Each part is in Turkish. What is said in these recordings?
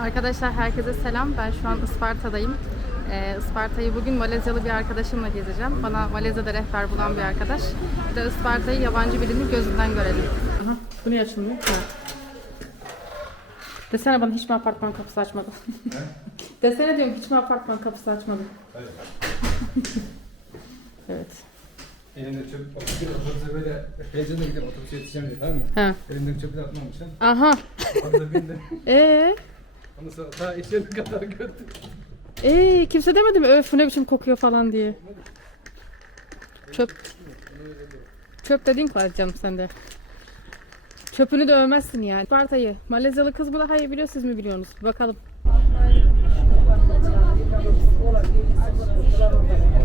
Arkadaşlar herkese selam. Ben şu an Isparta'dayım. Ee, Isparta'yı bugün Malezyalı bir arkadaşımla gezeceğim. Bana Malezya'da rehber bulan bir arkadaş. Bir de Isparta'yı yabancı birinin gözünden görelim. Aha, bu niye açılmıyor? Ha. Desene bana hiç mi apartman kapısı açmadın? Desene diyorum hiç mi apartman kapısı açmadın? evet. Elinde çöp, otobüse, otobüse böyle heyecanla gidip otobüse yetişeceğim diye tamam mı? Ha. Elimden çöpü de atmamışım. Aha. Otobüse bindim. Ee, Ondan sonra ta iş yerine kadar gördüm. ee kimse demedi mi? Öf ne biçim kokuyor falan diye. Çöp. Çöp dediğin kadar canım sende. Çöpünü de övmezsin yani. Isparta'yı. Malezyalı kız mı daha iyi biliyor siz mi biliyorsunuz? Bir bakalım.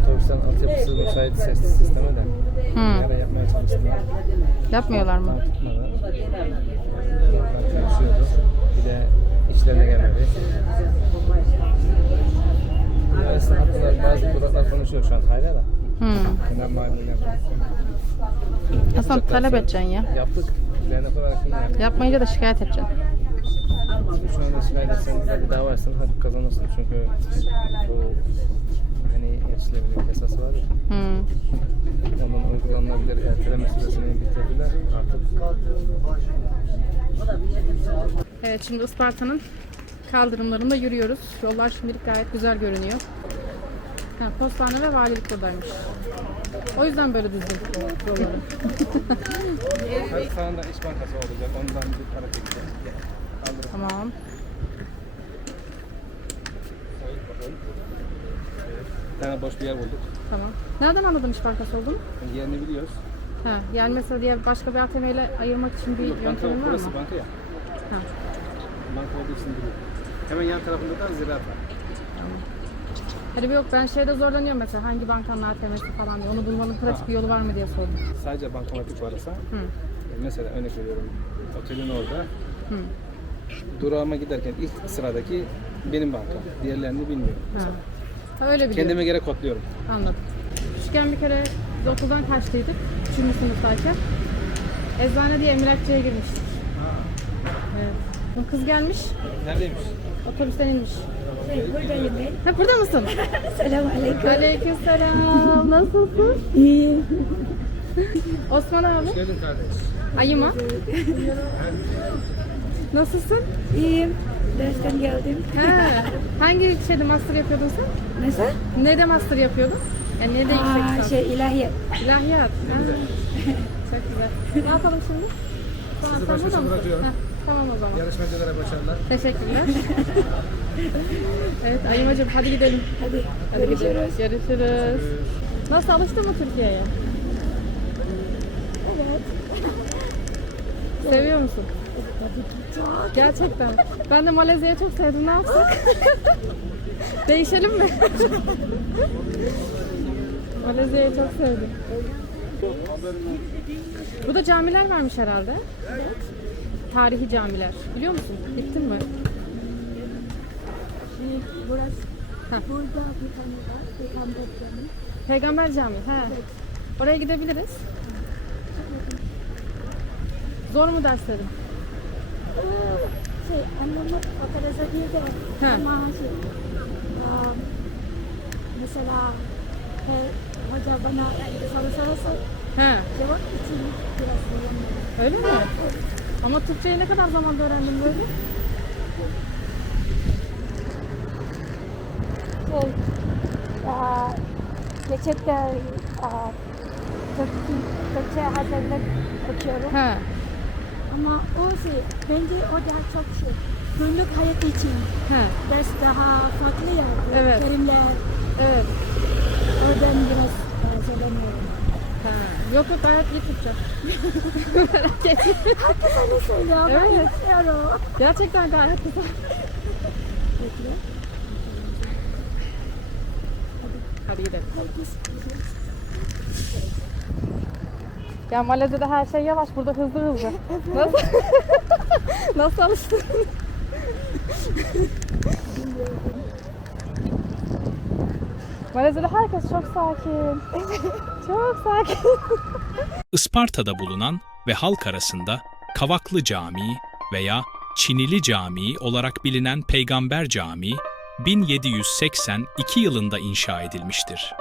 Otobüsten altyapısı müsait ses sisteme de. Hmm. Yara yapmaya çalıştılar. Yapmıyorlar mı? Tutmadı. Bir de işlerine gelmedi. Aslında haklılar bazı duraklar konuşuyor şu an hala da. Hmm. Kenar mahalleler. Talep edeceksin ya. Yaptık. Koyarak şimdi yani. Yapmayınca da şikayet edeceksin. Şu anda şikayet etsen hadi dava etsen hadi kazanırsın çünkü bu hani erişilebilir bir esası var ya Hmm. onun uygulanabilir erteleme süresini bitirdiler artık Evet şimdi Isparta'nın kaldırımlarında yürüyoruz. Yollar şimdilik gayet güzel görünüyor. Ha, postane ve valilik buradaymış. O yüzden böyle düzgün yolları. Sağında iş bankası olacak ondan bir para çekeceğiz. Tamam. Bir tane boş bir yer bulduk. Tamam. Nereden anladın iş bankası olduğunu? Yani yerini biliyoruz. Ha, yani mesela diye başka bir ATM ile ayırmak için bir Yok, banka, yöntemin var mı? burası banka ya. Ha. Banka olduğu için biliyorum. Hemen yan tarafında da ziraat var. Bir yok ben şeyde zorlanıyorum mesela hangi bankanın ATM'si falan diye. Onu bulmanın pratik bir yolu var mı diye sordum. Sadece bankamatik varsa Hı. e, mesela örnek veriyorum otelin orada Hı. durağıma giderken ilk sıradaki benim banka. Diğerlerini bilmiyorum. Ha. Ha, öyle biliyorum. Kendime göre kodluyorum. Anladım. Küçükken bir kere biz okuldan kaçtıydık. Üçüncü sınıftayken. Eczane diye emlakçıya girmiştik. Evet. O kız gelmiş, Neredeymiş? otobüsten inmiş. Buradayım ben. Ha burada mısın? Selamünaleyküm. Aleyküm selam. Nasılsın? İyi. Osman abi. Hoş geldin kardeş. Ayı mı? Nasılsın? İyiyim. Dersten geldim. Ha. Hangi şeyde master yapıyordun sen? Nasıl? Neyde master yapıyordun? Yani neyde yüksek Aa, lisans? şey ilahiyat. İlahiyat. Ha. Çok güzel. Ne yapalım şimdi? Sizi sen baş başa bırakıyorum. Tamam o zaman. Yarışmacılara başarılar. Teşekkürler. evet Ayımacığım hadi gidelim. Hadi, Hadi gidelim. görüşürüz. Görüşürüz. Nasıl alıştın mı Türkiye'ye? Evet. Seviyor musun? Çok. Gerçekten. Ben de Malezya'yı çok sevdim. Ne yapsak? Değişelim mi? Malezya'yı çok sevdim. Burada camiler varmış herhalde. Tarihi camiler. Biliyor musun? Gittin mi? Burası. Ha. Burada bir tane var. Peygamber Camii. Peygamber Camii. He. Oraya gidebiliriz. Zor mu derslerim? Ee, şey anlamı Patarasa değil de Ha. ama şey aa, mesela he, hoca bana soru sorarsa He. cevap için biraz zorlanıyorum. Öyle mi? Ama Türkçeyi ne kadar zamanda öğrendin böyle? şey, aa, geçip de aa, Türkçe, Türkçe hazırlık okuyorum. He. Ama o şey, bence o daha çok şey, günlük hayat için He. ders daha farklı ya. Evet. Terimler, Evet. oradan biraz e, zorlanıyorum. He. Yok yok gayet iyi Türkçe. Merak etme. Herkes öyle söylüyor Evet. yapıyorum. Gerçekten gayet güzel. Bekle. Hadi gidelim. Ya Malezya'da her şey yavaş, burada hızlı hızlı. Nasıl? Nasıl alıştın? Malezya'da herkes çok sakin. çok sakin. Isparta'da bulunan ve halk arasında Kavaklı Camii veya Çinili Camii olarak bilinen Peygamber Camii 1782 yılında inşa edilmiştir.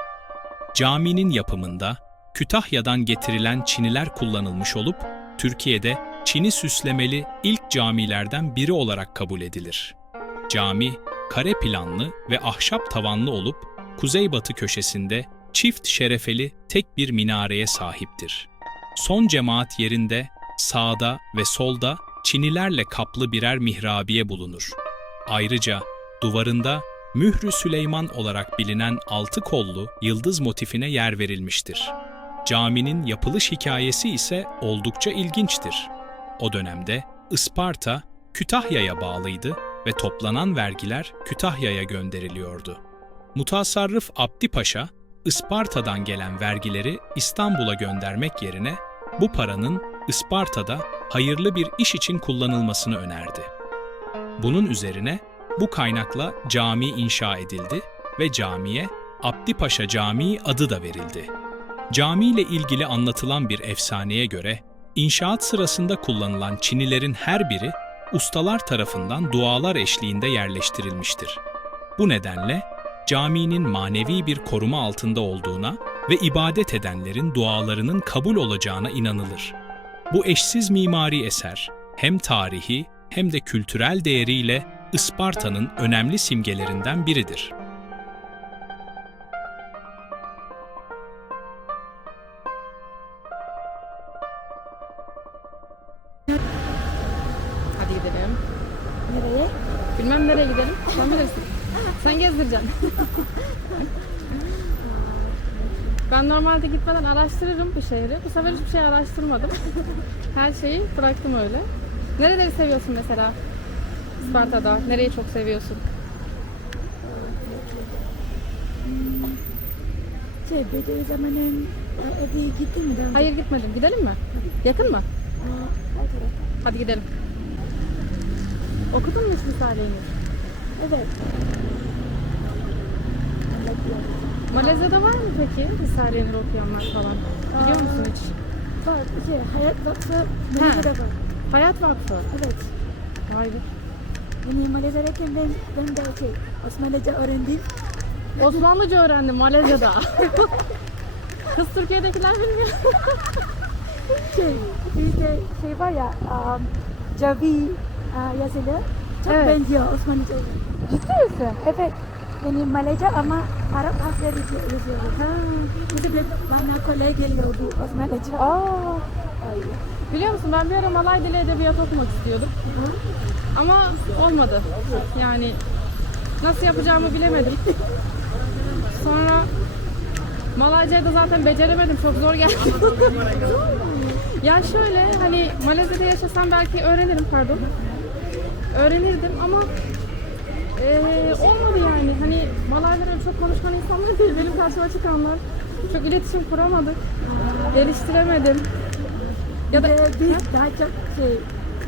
Caminin yapımında Kütahya'dan getirilen çiniler kullanılmış olup Türkiye'de çini süslemeli ilk camilerden biri olarak kabul edilir. Cami kare planlı ve ahşap tavanlı olup kuzeybatı köşesinde çift şerefeli tek bir minareye sahiptir. Son cemaat yerinde sağda ve solda çinilerle kaplı birer mihrabiye bulunur. Ayrıca duvarında Mührü Süleyman olarak bilinen altı kollu yıldız motifine yer verilmiştir. Caminin yapılış hikayesi ise oldukça ilginçtir. O dönemde Isparta Kütahya'ya bağlıydı ve toplanan vergiler Kütahya'ya gönderiliyordu. Mutasarrıf Abdi Paşa, Isparta'dan gelen vergileri İstanbul'a göndermek yerine bu paranın Isparta'da hayırlı bir iş için kullanılmasını önerdi. Bunun üzerine bu kaynakla cami inşa edildi ve camiye Abdi Paşa Camii adı da verildi. Cami ile ilgili anlatılan bir efsaneye göre inşaat sırasında kullanılan çinilerin her biri ustalar tarafından dualar eşliğinde yerleştirilmiştir. Bu nedenle caminin manevi bir koruma altında olduğuna ve ibadet edenlerin dualarının kabul olacağına inanılır. Bu eşsiz mimari eser hem tarihi hem de kültürel değeriyle Isparta'nın önemli simgelerinden biridir. Gitmeden araştırırım bir şehri. Bu sefer hiçbir şey araştırmadım. Her şeyi bıraktım öyle. Nereleri seviyorsun mesela? Isparta'da. Nereyi çok seviyorsun? Şey, Bediüzzaman'ın e, evi gittin mi daha önce? Hayır gitmedim. Gidelim mi? Yakın mı? Aa, o taraf. Hadi gidelim. Okudun mu Risale-i Nur? Evet. Anlatıyorum. Malezya'da var mı peki Risale-i Nur okuyanlar falan? Biliyor Aa. musun hiç? Var, şey, Hayat Vakfı Malezya'da var. Hayat Vakfı. Evet. Vay be. Yani Malezya'dayken ben, ben de şey, Osmanlıca öğrendim. Osmanlıca öğrendim Malezya'da. Kız Türkiye'dekiler bilmiyor. Şey, bizde şey var ya, um, Javi uh, yazılı. Çok Evet. benziyor Osmanlıca. Ciddi misin? Evet. Yani Malezya ama Arap harfleri yazıyor. Ha. Bir de bana kolay geliyor bu Osmanlıca. Aa. Biliyor musun ben bir ara Malay dili edebiyat okumak istiyordum. Ama olmadı. Yani nasıl yapacağımı bilemedim. Sonra Malayca'yı da zaten beceremedim. Çok zor geldi. ya şöyle hani Malezya'da yaşasam belki öğrenirim pardon. Öğrenirdim ama eee, olmadı yani. Hani Malaylar öyle çok konuşkan insanlar değil. Benim karşıma çıkanlar. Çok iletişim kuramadık. Geliştiremedim. Ya da biz daha çok şey,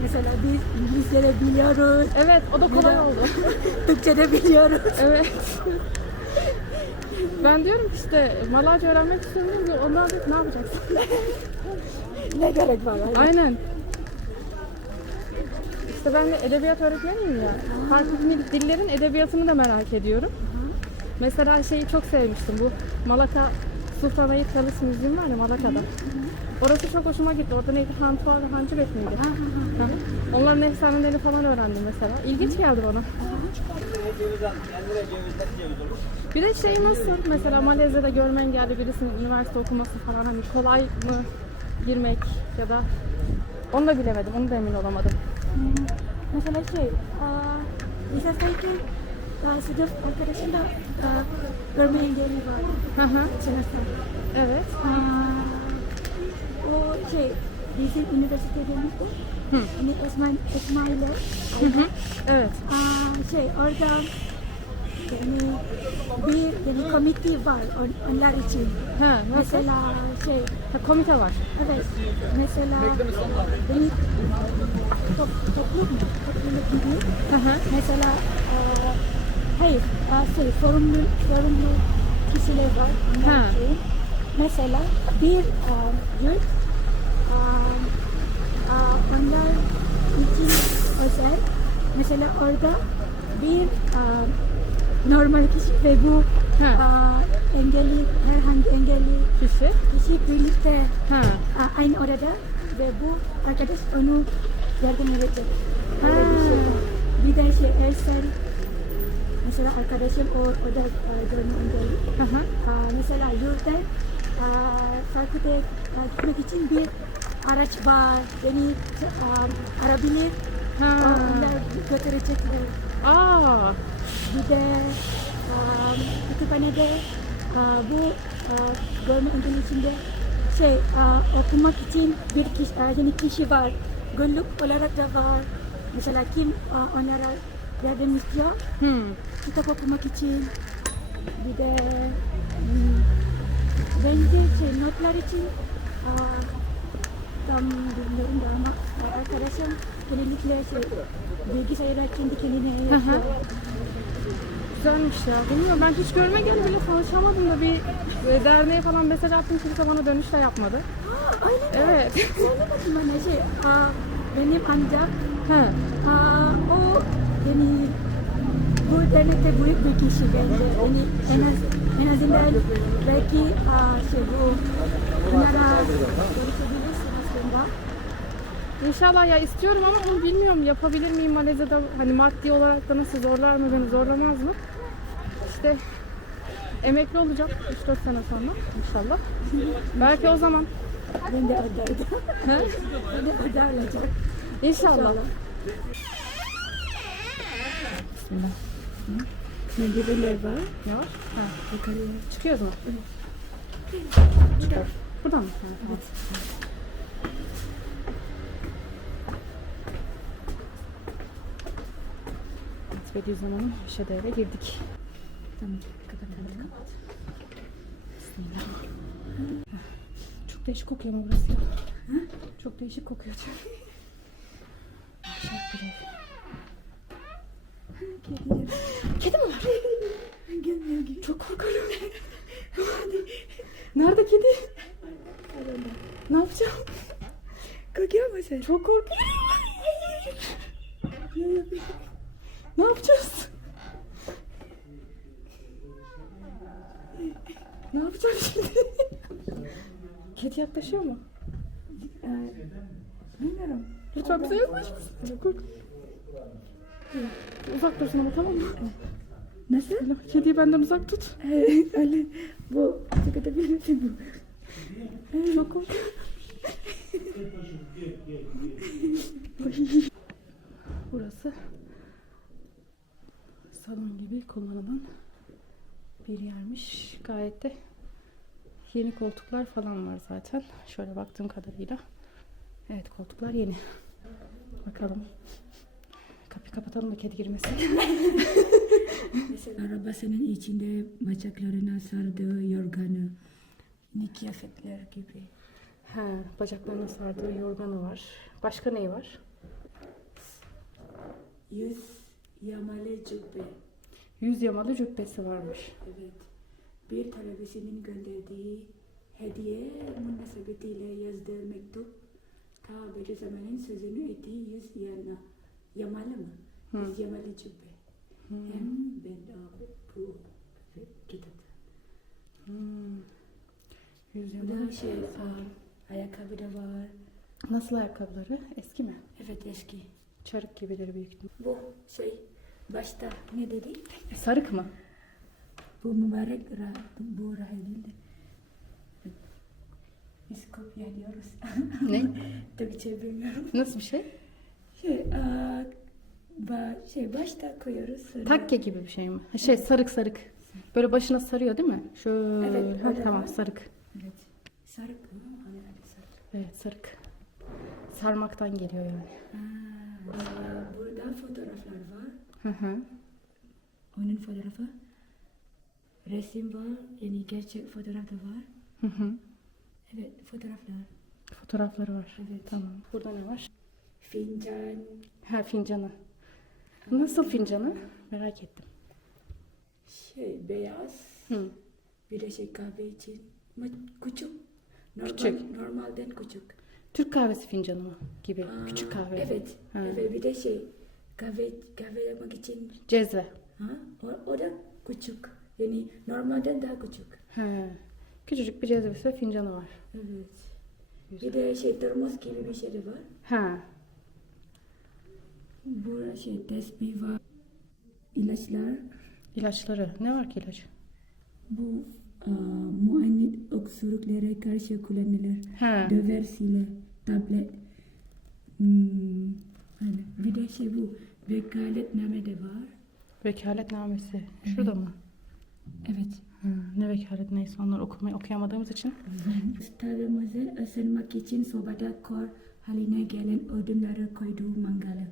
mesela biz İngilizce de biliyoruz, evet o da kolay oldu. Türkçe de biliyoruz. Evet. Ben diyorum ki işte Malayca öğrenmek istiyorum. Onlar ki, ne yapacaksın? ne gerek var? Aynen. Aynen. İşte ben de edebiyat öğretmeniyim ya. Farklı dil- dillerin edebiyatını da merak ediyorum. Mesela şeyi çok sevmiştim bu Malaka Sultanahmet Yalısı Müziği var ya Malaka'da. Orası çok hoşuma gitti. Orada neydi? Hantuar Hancı Bek miydi? Onların efsanelerini falan öğrendim mesela. İlginç geldi bana. Bir de şey nasıl? Mesela Malezya'da görme engelli birisinin üniversite okuması falan hani kolay mı girmek ya da onu da bilemedim. Onu da emin olamadım. Mesela şey, aa, lisedeyken aa, sınıf arkadaşım da aa, görme engelli var. Hı hı. Sınıfta. Evet. Aa, o şey, bizim üniversitemizde, Hı. hani Osman İsmail'e Hı hı. Evet. Aa, şey orada yani bir yani komite var on- onlar için. Ha, nasıl? Mesela şey Ha, komite var. evet mesela yani top, toplum topluluk gibi hı. mesela aa, hayır aa, şey sorumlu sorumlu kişiler var onlar Ha. için. Mesela bir aa, yurt aa, aa, onlar için özel. Mesela orada bir aa, normal kişi ve bu Ha. aa, engelli, herhangi engelli Kişi. kişi birlikte Ha. aa, aynı odada ve bu arkadaş onu yardım edecek. Ha. Bir şey. Bir de şey Ersel mesela arkadaşım o, o da görme engelli. Aa, mesela yurtta fakülte gitmek için bir araç var. Beni aa, arabilir. Ha. Onlar götürecekler. Aa. Bir de aa, kütüphanede aa, bu görme engelli içinde şey aa, okumak için bir kişi, aa, yani kişi var. Günlük olarak da var. Mesela kim aa, onlara yardım istiyor Hmm. kitap okumak için bir de hmm, bence şey notlar için aa, tam bilmiyorum da ama arkadaşım genellikle şey bilgisayara kendi kendine hı. yapıyor. Güzelmiş ya. Bilmiyorum ben hiç görme gel bile tanışamadım da bir e, derneğe falan mesaj attım kimse bana dönüş de yapmadı. Aa, aynen Evet. söylemedim bana şey aa, benim amcam ha. aa, o yani bu dernekte büyük bir kişi bence yani en, az, en azından belki aa, şey bu onlara görüşebilirsin aslında. İnşallah ya istiyorum ama onu bilmiyorum yapabilir miyim Malezya'da hani maddi olarak da nasıl zorlar mı beni zorlamaz mı? İşte emekli olacağım 3-4 sene sonra inşallah. Belki o zaman. Ben de adaydım. Ben de aday olacak. İnşallah. Bismillah. Mendiller var. Ne var? Ha, yukarıya. Çıkıyoruz mu? Çıkar. Buradan mı? Ha, tamam. Evet, Bediüzzaman'ın Şede'ye girdik. Tamam. Kapat. Bismillah. Çok değişik kokuyor ama burası ya. Çok değişik kokuyor. Çok bir ev. Kedi mi var? Gelmiyor gibi. Çok korkuyorum. Nerede kedi? Ne yapacağım? Kokuyor mu sen? Çok korkuyorum. ne yapacağız? Ne yapacağım şimdi? Kedi yaklaşıyor mu? Ee, bilmiyorum. Lütfen bize yaklaşmasın. Çok korkuyorum. Uzak dursun ama tamam mı? Nasıl? Kediyi benden uzak tut. Evet, öyle. Bu çıkartabilirsin bu. Çok korkuyorum. Burası salon gibi kullanılan bir yermiş. Gayet de yeni koltuklar falan var zaten. Şöyle baktığım kadarıyla. Evet koltuklar yeni. Bakalım. Kapıyı kapatalım da kedi girmesin. Arabasının içinde bacaklarına sardığı yorganı, ne kıyafetler gibi. Ha, bacaklarına sardığı yorganı var. Başka neyi var? Yüz yamalı cübbe. Yüz yamalı cübbesi varmış. Evet. Bir talebesinin gönderdiği hediye münasebetiyle yazdığı mektup ta Bediüzzaman'ın sözünü ettiği yüz yana. Yamalı mı? Yüz yamalı cübbe. Hem ben de bu kitapta. Hmm. Yüz Bu yamalı da şey, ayakkabı da var. Nasıl ayakkabıları? Eski mi? Evet eski. Çarık gibileri büyük ihtimal. Bu şey başta ne dedi? Sarık mı? Bu mübarek bu rahilinde. Biz kopya diyoruz. Ne? Türkçe bilmiyorum. Nasıl bir şey? Şey, aa, ba, şey başta koyuyoruz. sonra- Takke gibi bir şey mi? Ha, Şey sarık sarık. Böyle başına sarıyor değil mi? Şöyle. Evet, ha, tamam var. sarık. Evet. Sarık mı? Evet sarık. Sarmaktan geliyor yani. Aa, burada fotoğraflar var. Hı hı. Onun fotoğrafı. Resim var. Yani gerçek fotoğraf da var. Hı hı. Evet fotoğraflar. Fotoğrafları var. Evet. Tamam. Burada ne var? Fincan. Ha fincanı. Nasıl fincanı? Merak ettim. Şey beyaz. Hı. Bir de şey kahve için. Ama küçük. Normal, Küçük. Normalden küçük. Türk kahvesi fincanı mı gibi. Aa, Küçük kahve. Evet. Ha. Evet bir de şey kahve kahve yapmak için Cezve. ha o, o da küçük. Yani normalden daha küçük. He. Küçücük bir cezvesi ve fincanı var. Evet. Bir de şey termos gibi bir şey de var. Ha. Burada şey tesbih var. İlaçlar. İlaçları. Ne var ki ilaç? Bu aa, muayene öksürüklere karşı kullanılır. Ha. Döversiyle tablet. Hmm, hani bir de şey bu vekaletname de var. Vekaletnamesi. Şurada mı? Evet. Ha. Ne vekalet neyse onları okumayı okuyamadığımız için. Starımızı ısınmak için sobada kor haline gelen odunları koyduğu mangalı.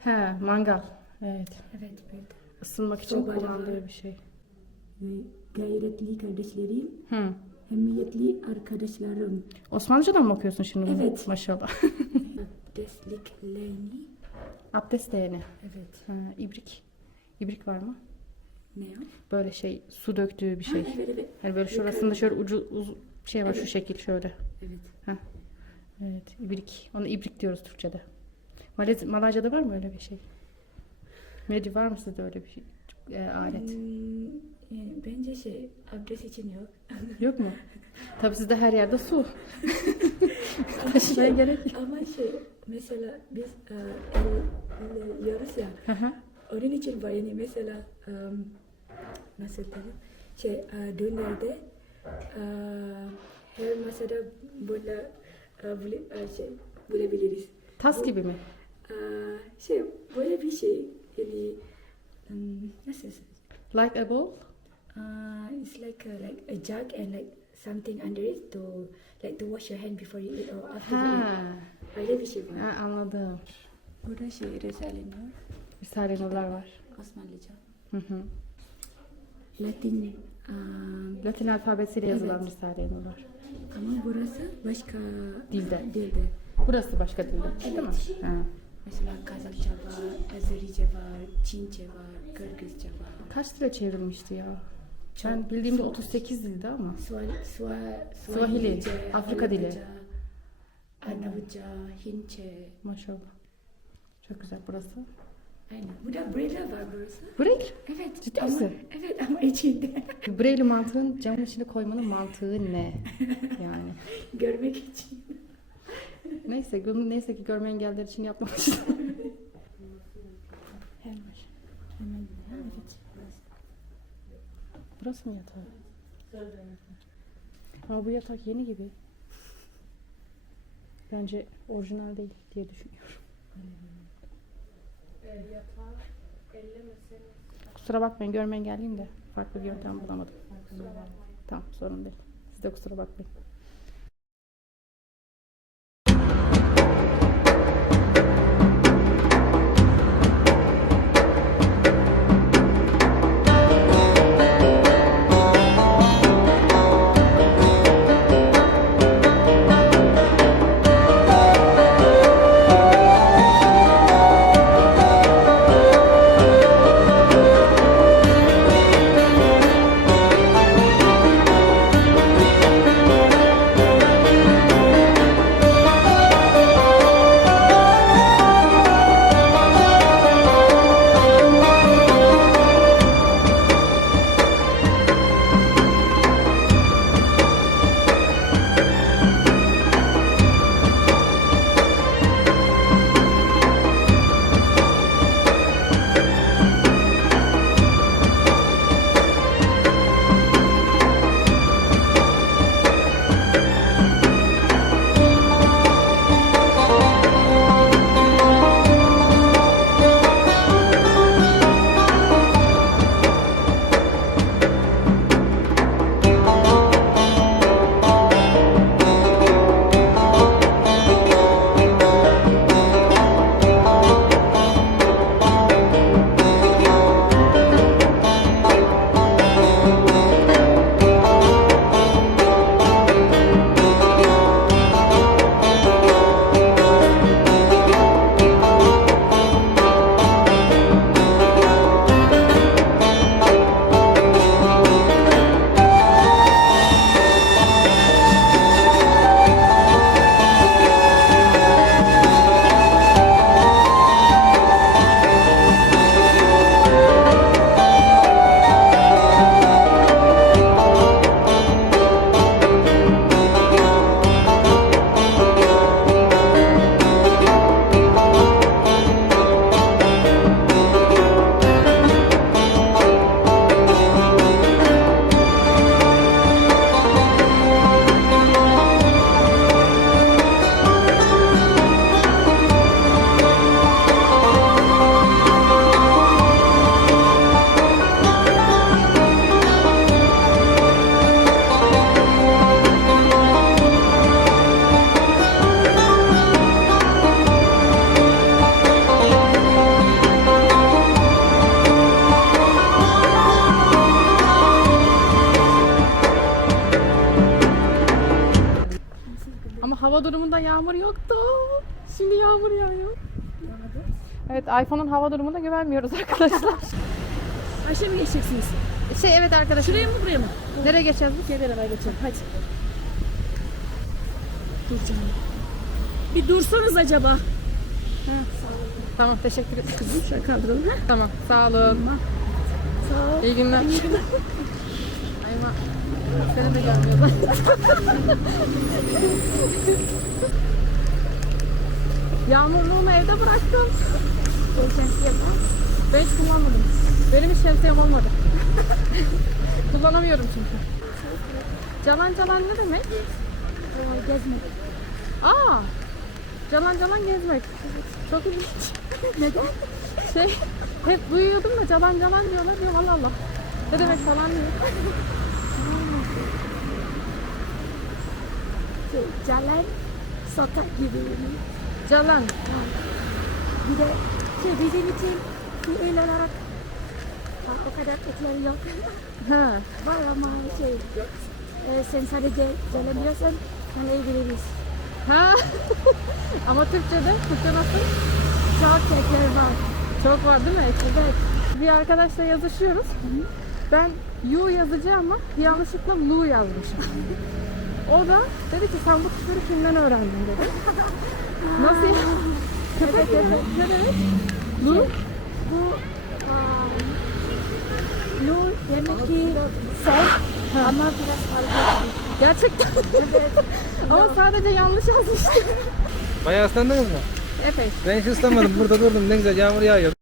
He. Mangal. Evet. Evet de. Isınmak için Sobada kullandığı var. bir şey. Ve gayretli kardeşlerim, Hı. hemiyetli arkadaşlarım. Osmanlıcadan mı okuyorsun şimdi bunu? Evet. Maşallah. Abdestliklerini. Abdest değeni. Evet. Ha, ibrik. İbrik var mı? Ne? Böyle şey su döktüğü bir şey. Ha, evet evet. Hani böyle şurasında şöyle ucu uz şey var şu şekil şöyle. Evet. Evet, ibrik. Ona ibrik diyoruz Türkçe'de. Malez Malazya'da var mı öyle bir şey? Medi var mı sizde öyle bir şey? E, alet. Hmm, yani bence şey abdest için yok. Yok mu? Tabii sizde her yerde su. Taşımaya gerek yok. Ama şey mesela biz e, el, el yiyoruz ya. Hı hı. Onun için var yani mesela em, nasıl diyeyim şey e, e, her masada böyle e, bule, e, şey bulabiliriz. Tas gibi mi? E, şey böyle bir şey yani nasıl? Like a bowl? Uh, it's like a, like a jug and like something under it to like to wash your hand before you eat or after you Ha. eat. Öyle bir şey var. ha anladım. Burada şey Risale Nur, Risale Nurlar var. Osmanlıca. Hı hı. Latin um, Latin alfabesiyle yazılan Evet. Risale Nurlar. ama burası başka Dilde. dilde. Burası başka dilde. Değil mi? Ha. Mesela Kazakça var, Azerice var, Çince var, Kırgızca var. Kaç dile çevrilmişti ya? Çok. Ben bildiğimde 38 dildi ama. Swahili, Swa- Swahili, Afrika dili. Arnavutça, Hintçe. Maşallah. Çok güzel burası. Aynen. Burada Braille var burası. Braille. Evet. Ciddi ama, misin? Evet ama içinde. Braille mantığın camın içine koymanın mantığı ne? Yani. Görmek için. Neyse, gö- neyse ki görme engeller için yapmamışlar. Hemen. Hemen. Evet. Burası mı yatağı? Ama bu yatak yeni gibi. Bence orijinal değil diye düşünüyorum. Kusura bakmayın görme engelliyim de farklı bir yöntem bulamadım. Tamam sorun değil. Siz de kusura bakmayın. Evet iPhone'un hava durumuna güvenmiyoruz arkadaşlar. Ayşe mi geçeceksiniz? Şey evet arkadaşlar. Şuraya mı buraya mı? Nereye geçeceğiz biz? Gel beraber geçelim hadi. Dur canım. Bir dursanız acaba. Tamam teşekkür ederim. Kızım şöyle kaldıralım. Ha? Tamam sağ olun. Sağ ol. İyi günler. Ayma. Seni de görmüyorlar. Yağmurluğumu evde bıraktım. El şemsiye var. Ben hiç kullanmadım. Benim hiç şemsiyem olmadı. Kullanamıyorum çünkü. Calan calan ne demek? Gezmek. Aa! Calan calan gezmek. Çok ilginç. Neden? Şey, hep duyuyordum da calan calan diyorlar diyorum Allah Allah. Ne demek falan diyor. Şey, Jalan sokak gibi. Calan. Bir de şey bizim için fiil olarak ha, o kadar ekler yok. Ha. Var ama şey e, sen sadece jalan diyorsan anlayabiliriz. Ha. Ama Türkçe'de, Türkçe nasıl? Çok ekler var. Çok var değil mi? Evet. Bir arkadaşla yazışıyoruz. Ben you yazacağım ama yanlışlıkla lu yazmışım. O da dedi ki sen bu küfürü kimden öğrendin dedi. Nasıl? Köpek mi? Ne demek? Lu? Bu um, lu demek ki sen ama biraz farklı. Gerçekten. Evet. ama sadece yanlış yazmıştım. Bayağı ıslandınız mı? Epey. Ben hiç ıslanmadım. Burada durdum. Ne güzel yağmur yağıyor.